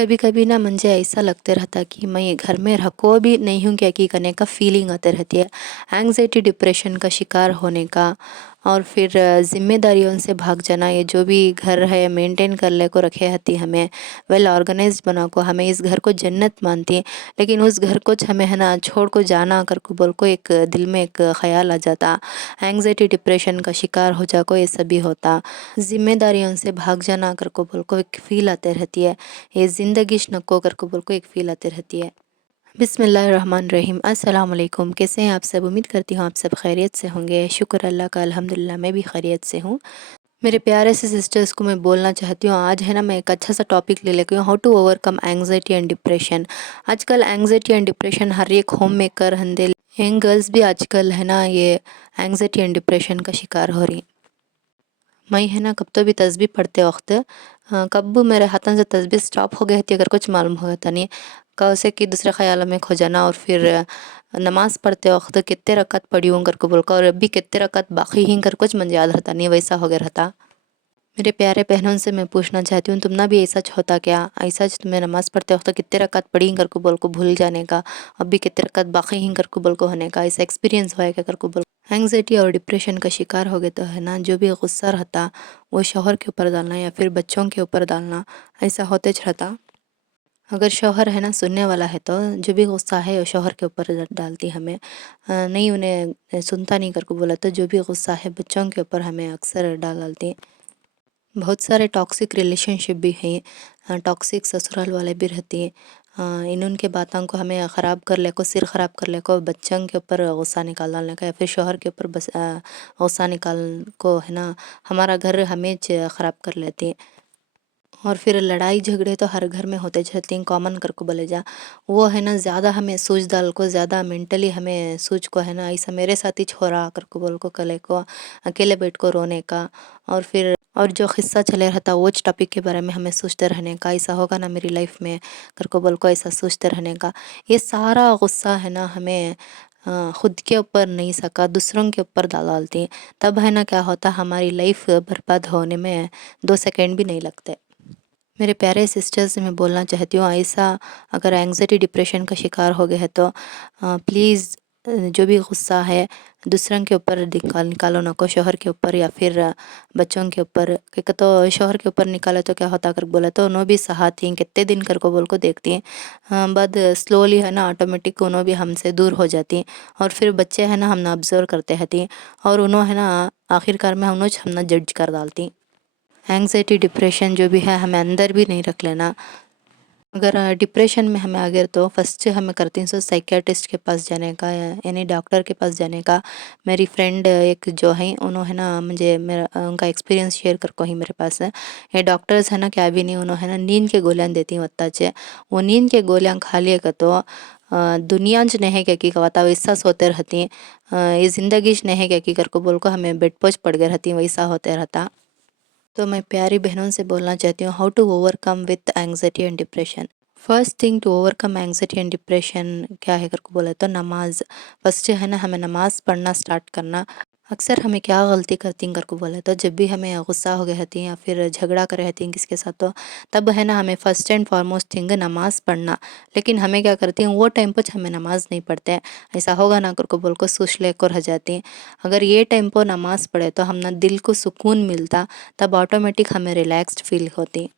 कभी कभी ना मुझे ऐसा लगते रहता कि मैं ये घर में रखो भी नहीं हूँ क्या कि करने का फीलिंग आते रहती है। एंग्जाइटी डिप्रेशन का शिकार होने का और फिर जिम्मेदारियों से भाग जाना। ये जो भी घर है मेंटेन कर ले को रखे हती हमें वेल ऑर्गेनाइज्ड बना को हमें इस घर को जन्नत मानती है। लेकिन उस घर को हमें है ना छोड़ को जाना कर को बोल को एक दिल में एक ख्याल आ जाता। एंग्जाइटी डिप्रेशन का शिकार हो जा को ये सभी होता। जिम्मेदारियों से भाग जाना कर को बोल को एक फील आते रहती है। ये ज़िंदगी नको कर को बोल को एक फ़ील आती रहती है। बिस्मिल्लाहिर्रहमानिर्रहीम। अस्सलाम वालेकुम। कैसे हैं आप सब? उम्मीद करती हूँ आप सब खैरियत से होंगे। शुक्र अल्लाह का, अल्हम्दुलिल्लाह मैं भी खैरियत से हूँ। मेरे प्यारे से सिस्टर्स को मैं बोलना चाहती हूँ, आज है ना मैं एक अच्छा सा टॉपिक ले लेके हूँ, how to overcome anxiety and depression. आजकल एंग्जाइटी एंड डिप्रेशन हर एक होम मेकर हंदे यंग गर्ल्स भी आजकल है ना ये एंग्जाइटी एंड डिप्रेशन का शिकार हो रही। मैं है ना कब तो भी तस्बीह पढ़ते वक्त कब मेरे हाथों से तस्बीह स्टॉप हो गई थी अगर कुछ मालूम हो था नहीं कैसे कि दूसरे ख्यालों में खो जाना। और फिर नमाज पढ़ते वक्त कितने रकात पढ़ी हूँ कर को बोल कर और अभी कितने रकात बाकी ही कर कुछ मुझे याद रहता नहीं, वैसा हो गया रहता। मेरे प्यारे बहनों से मैं पूछना चाहती हूँ, तुम ना भी ऐसा होता क्या? ऐसा तुम्हें नमाज पढ़ते वक्त कितने रकात पढ़ी कर को बोल को भूल जाने का, अभी कितने रकात बाकी ही कर को बोल को होने का, ऐसा एक्सपीरियंस हुआ है क्या कर को बोल? एंग्जाइटी और डिप्रेशन का शिकार हो गए तो है ना जो भी गुस्सा रहता वो शौहर के ऊपर डालना या फिर बच्चों के ऊपर डालना, ऐसा होते रहता। अगर शौहर है ना सुनने वाला है तो जो भी गुस्सा है वो शौहर के ऊपर डालती हमें। नहीं उन्हें सुनता नहीं कर को बोला तो जो भी गुस्सा है बच्चों के ऊपर हमें अक्सर डालती। बहुत सारे टॉक्सिक रिलेशनशिप भी हैं, टॉक्सिक ससुराल वाले भी रहती हैं। इन उनके बातों को हमें ख़राब कर ले को सिर ख़राब कर ले को बच्चों के ऊपर गुस्सा निकाल डालने का या फिर शौहर के ऊपर बस गुस्सा निकाल को है ना हमारा घर हमें ख़राब कर लेती हैं। और फिर लड़ाई झगड़े तो हर घर में होते रहते हैं, कॉमन कर को बोले जा वो है ना ज़्यादा हमें सूझ डाल को ज़्यादा मेंटली हमें सूझ को है ना ऐसा मेरे साथ ही छोरा कर को बोल को कले को अकेले बैठ को रोने का। और फिर और जो किस्सा चले रहता वो टॉपिक के बारे में हमें सोचते रहने का, ऐसा होगा ना मेरी लाइफ में कर को बोल को ऐसा सोचते रहने का। ये सारा गुस्सा है ना हमें खुद के ऊपर नहीं सका दूसरों के ऊपर डालती। तब है ना क्या होता हमारी लाइफ बर्बाद होने में 2 सेकेंड भी नहीं लगते। मेरे प्यारे सिस्टर्स से मैं बोलना चाहती हूँ, ऐसा अगर एंग्जाइटी डिप्रेशन का शिकार हो गए हैं तो प्लीज़ जो भी गुस्सा है दूसरों के ऊपर निकालो ना को शोहर के ऊपर या फिर बच्चों के ऊपर। क्योंकि तो शोहर के ऊपर निकाले तो क्या होता कर बोला तो उन्हों भी सहाती हैं कितने दिन कर को बोल को देखती हैं। बाद स्लोली है ना ऑटोमेटिक उन्हों भी हमसे दूर हो जाती हैं। और फिर बच्चे है ना हम ना ऑब्जर्व करते रहती हैं और उन्हों है ना आखिरकार में उन्हों हम ना जज कर डालती। एंग्जाइटी डिप्रेशन जो भी है हमें अंदर भी नहीं रख लेना। अगर डिप्रेशन में हमें आ गए तो फर्स्ट हमें करती हूँ सो साइकियाट्रिस्ट के पास जाने का यानी डॉक्टर के पास जाने का। मेरी फ्रेंड एक जो है उन्होंने ना मुझे मेरा उनका एक्सपीरियंस शेयर कर को ही मेरे पास है। ये डॉक्टर्स है ना क्या भी नहीं उन्होंने ना नींद के गोलियां देती हैं वत्ताचे वो नींद के गोलियां खा लिए का तो दुनिया ज नहीं क्या कि कहता वैसा सोते रहती। ये ज़िंदगी ज नहीं क्या कि कर को बोल को हमें बेड पोज पड़ गए रहती वैसा होते रहता। तो मैं प्यारी बहनों से बोलना चाहती हूँ, how to overcome with anxiety and depression. First thing to overcome anxiety and depression क्या है करके बोले तो नमाज। फर्स्ट है ना हमें नमाज पढ़ना स्टार्ट करना। अक्सर हमें क्या गलती करती हैं करके बोले तो जब भी हमें गुस्सा हो गए रहती हैं या फिर झगड़ा कर रहती हैं किसके साथ तो तब है ना हमें फर्स्ट एंड फॉरमोस्ट थिंग नमाज पढ़ना। लेकिन हमें क्या करती हैं वो टाइम पर हमें नमाज नहीं पढ़ते हैं। ऐसा होगा ना करके बोल को सोच ले कर रह जाती हैं। अगर ये टाइम पर नमाज पढ़े तो हम ना दिल को सुकून मिलता, तब ऑटोमेटिक हमें रिलैक्स्ड फील होती।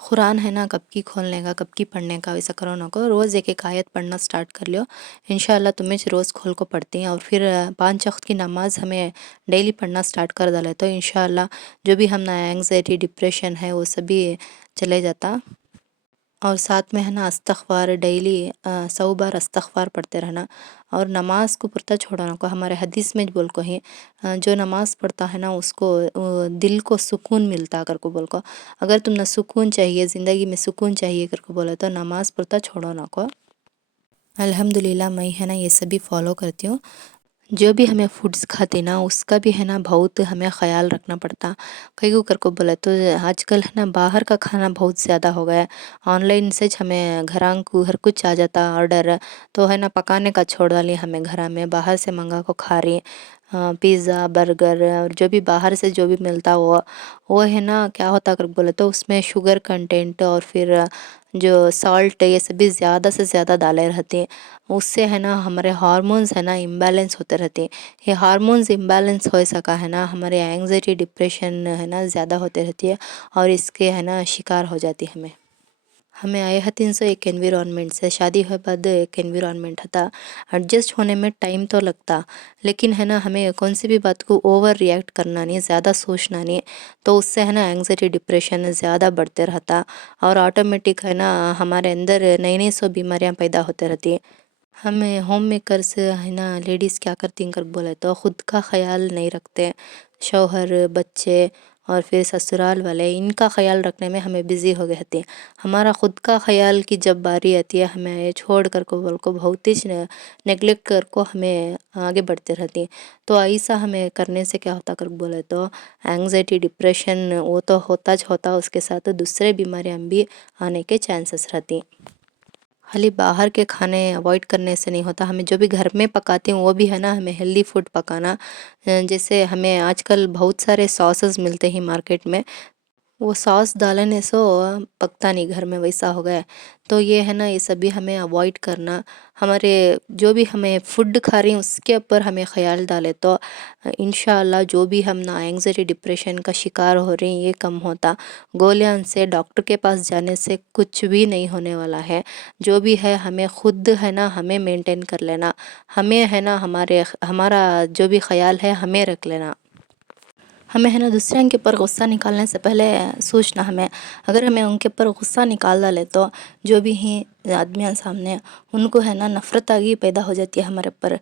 कुरान है ना कब की खोलने का कब की पढ़ने का वैसा करो ना को रोज़ एक एक आयत पढ़ना स्टार्ट कर लियो। इंशाल्लाह तुम्हें रोज़ खोल को पढ़ती हैं और फिर 5 वक्त की नमाज हमें डेली पढ़ना स्टार्ट कर डाले तो इंशाल्लाह जो भी हम ना एंग्जाइटी डिप्रेशन है वो सभी चले जाता। और साथ में है ना इस्तग़फ़ार डेली 100 बार इस्तग़फ़ार पढ़ते रहना। और नमाज को पुरता छोड़ना को हमारे हदीस में बोल को ही जो नमाज पढ़ता है ना उसको दिल को सुकून मिलता कर को बोल को। अगर तुम ना सुकून चाहिए ज़िंदगी में सुकून चाहिए कर को बोले तो नमाज पुरता छोड़ो ना को। अल्हम्दुलिल्लाह मैं है ना ये सभी फॉलो करती हूँ। जो भी हमें फूड्स खाते ना उसका भी है ना बहुत हमें ख़याल रखना पड़ता। कई को कर को बोला तो आजकल है ना बाहर का खाना बहुत ज़्यादा हो गया है। ऑनलाइन से हमें घरां को हर कुछ आ जाता ऑर्डर तो है ना पकाने का छोड़ डाली हमें घर में बाहर से मंगा को खा रही। पिज़्ज़ा बर्गर और जो भी बाहर से जो भी मिलता वो है ना, क्या होता अगर बोले तो उसमें शुगर कंटेंट और फिर जो सॉल्ट ये सभी ज़्यादा से ज़्यादा डाले रहते हैं। उससे है ना हमारे हार्मोन्स है ना इम्बैलेंस होते रहते हैं। ये हार्मोन्स इम्बैलेंस हो सका है ना, हमारे एंग्जाइटी डिप्रेशन है ना ज़्यादा होते रहती है और इसके है ना शिकार हो जाती है हमें आए हथिन से एक एनवायरनमेंट से शादी हुए बाद एक एनवायरनमेंट था। एडजस्ट होने में टाइम तो लगता, लेकिन है ना हमें कौन सी भी बात को ओवर रिएक्ट करना नहीं, ज़्यादा सोचना नहीं, तो उससे है ना एंग्जाइटी डिप्रेशन ज़्यादा बढ़ते रहता और ऑटोमेटिक है ना हमारे अंदर नई नई सौ बीमारियां पैदा होते रहती। हमें होम मेकर्स है ना लेडीज़ क्या करती हैं कर बोले तो खुद का ख्याल नहीं रखते। शौहर बच्चे और फिर ससुराल वाले इनका ख्याल रखने में हमें बिज़ी हो गए थे। हमारा खुद का ख्याल की जब बारी आती है हमें ये छोड़ कर को बोल को बहुत ही नेगलेक्ट कर को हमें आगे बढ़ते रहती हैं। तो ऐसा हमें करने से क्या होता कर बोले तो एंग्जाइटी डिप्रेशन वो तो होता उसके साथ दूसरे बीमारियां भी आने के चांसेस रहती। खाली बाहर के खाने अवॉइड करने से नहीं होता, हमें जो भी घर में पकाते हैं वो भी है ना हमें हेल्दी फूड पकाना। जैसे हमें आजकल बहुत सारे सॉसेस मिलते हैं मार्केट में, वो सॉस डालने से पकता नहीं घर में, वैसा हो गया है। तो ये है ना ये सभी हमें अवॉइड करना। हमारे जो भी हमें फूड खा रही हैं उसके ऊपर हमें ख्याल डाले तो इंशाअल्लाह जो भी हम ना एंग्जाइटी डिप्रेशन का शिकार हो रही हैं ये कम होता। गोलियां से डॉक्टर के पास जाने से कुछ भी नहीं होने वाला है। जो भी है हमें खुद है ना हमें मेंटेन कर लेना, हमें है ना हमारा जो भी ख्याल है हमें रख लेना। हमें है ना दूसरे के ऊपर गुस्सा निकालने से पहले सोचना हमें, अगर हमें उनके ऊपर गुस्सा निकाल डाले तो जो भी हैं आदमियाँ सामने उनको है ना नफ़रत आगी पैदा हो जाती है हमारे ऊपर।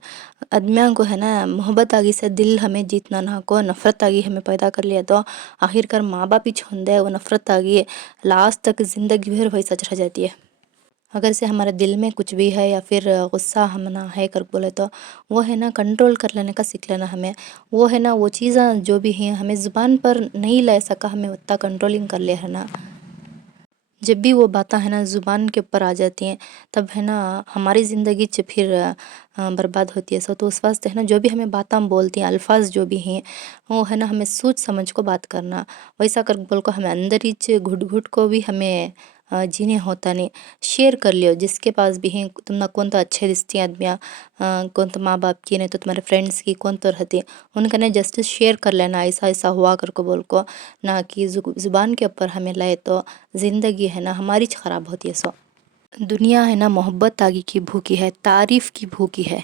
आदमियों को है ना मोहब्बत आगी से दिल हमें जीतना ना को नफ़रत आगी हमें पैदा कर लिया तो आखिरकार माँ बाप ही छोड़ दे वो नफ़रत आगी लास्ट तक ज़िंदगी भर वही सच रह जाती है। अगर से हमारे दिल में कुछ भी है या फिर गुस्सा हम ना है कर बोले तो वो है ना कंट्रोल कर लेने का सीख लेना हमें। वो है ना वो चीज़ें जो भी हैं हमें ज़ुबान पर नहीं ला सका, हमें उतना कंट्रोलिंग कर लिया है ना। जब भी वो बातें है ना ज़ुबान के ऊपर आ जाती हैं तब है ना हमारी ज़िंदगी फिर बर्बाद होती है। सो तो उस वास्ते है ना जो भी हमें बातें बोलती हैं अल्फाज जो भी हैं वो है ना हमें सोच समझ को बात करना। वैसा कर बोल को हमें अंदर ही घुट घुट को भी हमें जीने होता नहीं। शेयर कर लियो जिसके पास भी हैं, तुम ना कौन तो अच्छे रिश्ते आदमियाँ कौन तो माँ बाप की नहीं तो तुम्हारे फ्रेंड्स की कौन तो रहती है उनका ना जस्ट शेयर कर लेना ऐसा ऐसा हुआ कर को बोल को, ना कि ज़ुबान के ऊपर हमें लाए तो ज़िंदगी है ना हमारी ख़राब होती है। सो दुनिया है ना मोहब्बत आगी की भूखी है, तारीफ़ की भूखी है।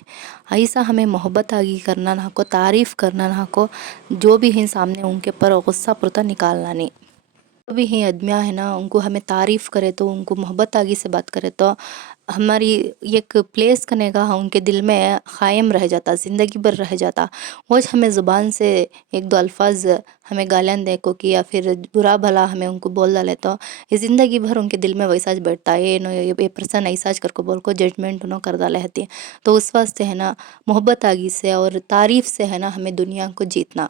ऐसा हमें मोहब्बत आगी करना ना को, तारीफ़ करना ना को, जो भी हैं सामने उनके ऊपर गुस्सा पुरता निकालना नहीं। जो भी हैं आदमियाँ है ना उनको हमें तारीफ़ करे तो उनको मोहब्बत आगी से बात करे तो हमारी एक प्लेस करने का उनके दिल में क़ायम रह जाता, ज़िंदगी भर रह जाता। वो हमें ज़ुबान से एक दो अल्फाज हमें गालियाँ दे को कि या फिर बुरा भला हमें उनको बोल डाले तो ये ज़िंदगी भर उनके दिल में वैसा बैठता है, ये नो ये पर्सन ऐसा करके बोल को जजमेंट उन्हों कर डाले रहती है। तो उस वास्ते है ना मोहब्बत आगी से और तारीफ़ से है ना हमें दुनिया को जीतना।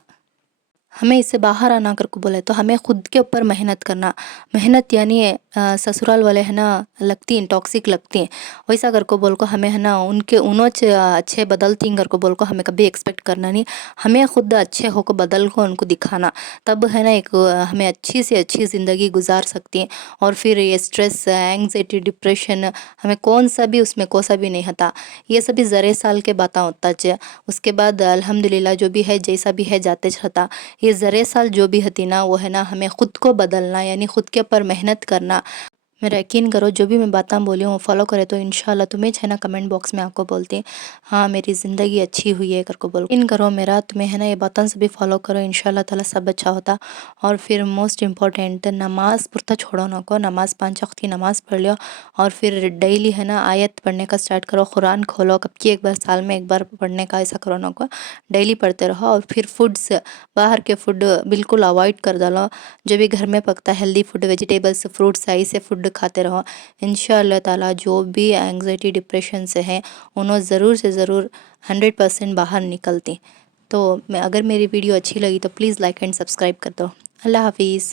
हमें इससे बाहर आना कर को बोले तो हमें खुद के ऊपर मेहनत करना। मेहनत यानी ससुराल वाले है ना लगती हैं टॉक्सिक लगती हैं, वैसा कर को बोल को हमें है ना उनके उनोच अच्छे बदलती कर को बोल को हमें कभी एक्सपेक्ट करना नहीं। हमें खुद अच्छे हो को बदल को उनको दिखाना, तब है ना एक हमें अच्छी से अच्छी ज़िंदगी गुजार सकती हैं। और फिर ये स्ट्रेस एंग्जाइटी डिप्रेशन हमें कौन सा भी उसमें कोई सा भी नहीं होता। ये सभी ज़रे साल के बातें होता च उसके बाद अल्हम्दुलिल्लाह जो भी है जैसा भी है जाते रहता। ये ज़रे साल जो भी हती ना वो है ना हमें ख़ुद को बदलना यानी ख़ुद के ऊपर मेहनत करना। मेरा यकीन करो जो भी मैं बातें बोली हूँ फॉलो करे तो इंशाल्लाह तुम्हें है ना कमेंट बॉक्स में आपको बोलती हैं हाँ मेरी ज़िंदगी अच्छी हुई है करको बोल इन करो मेरा तुम्हें है ना ये बातें सभी फॉलो करो इंशाल्लाह ताला सब अच्छा होता। और फिर मोस्ट इम्पॉर्टेंट नमाज़ पुरता छोड़ो ना को, नमाज़ 5 वक्त की नमाज़ पढ़ लियो और फिर डेली है ना आयत पढ़ने का स्टार्ट करो, कुरान खोलो कब की एक बार साल में एक बार पढ़ने का ऐसा करो ना को, डेली पढ़ते रहो। और फिर फूड्स बाहर के फूड बिल्कुल अवॉइड कर डालो, जो भी घर में पकता हेल्दी फूड वेजिटेबल्स फ्रूट्स ऐसे फूड खाते रहो। इंशाअल्लाह ताला जो भी एंग्जाइटी डिप्रेशन से हैं उन्होंने ज़रूर से ज़रूर 100% बाहर निकलती। तो मैं अगर मेरी वीडियो अच्छी लगी तो प्लीज़ लाइक एंड सब्सक्राइब कर दो। अल्लाह हाफिज़।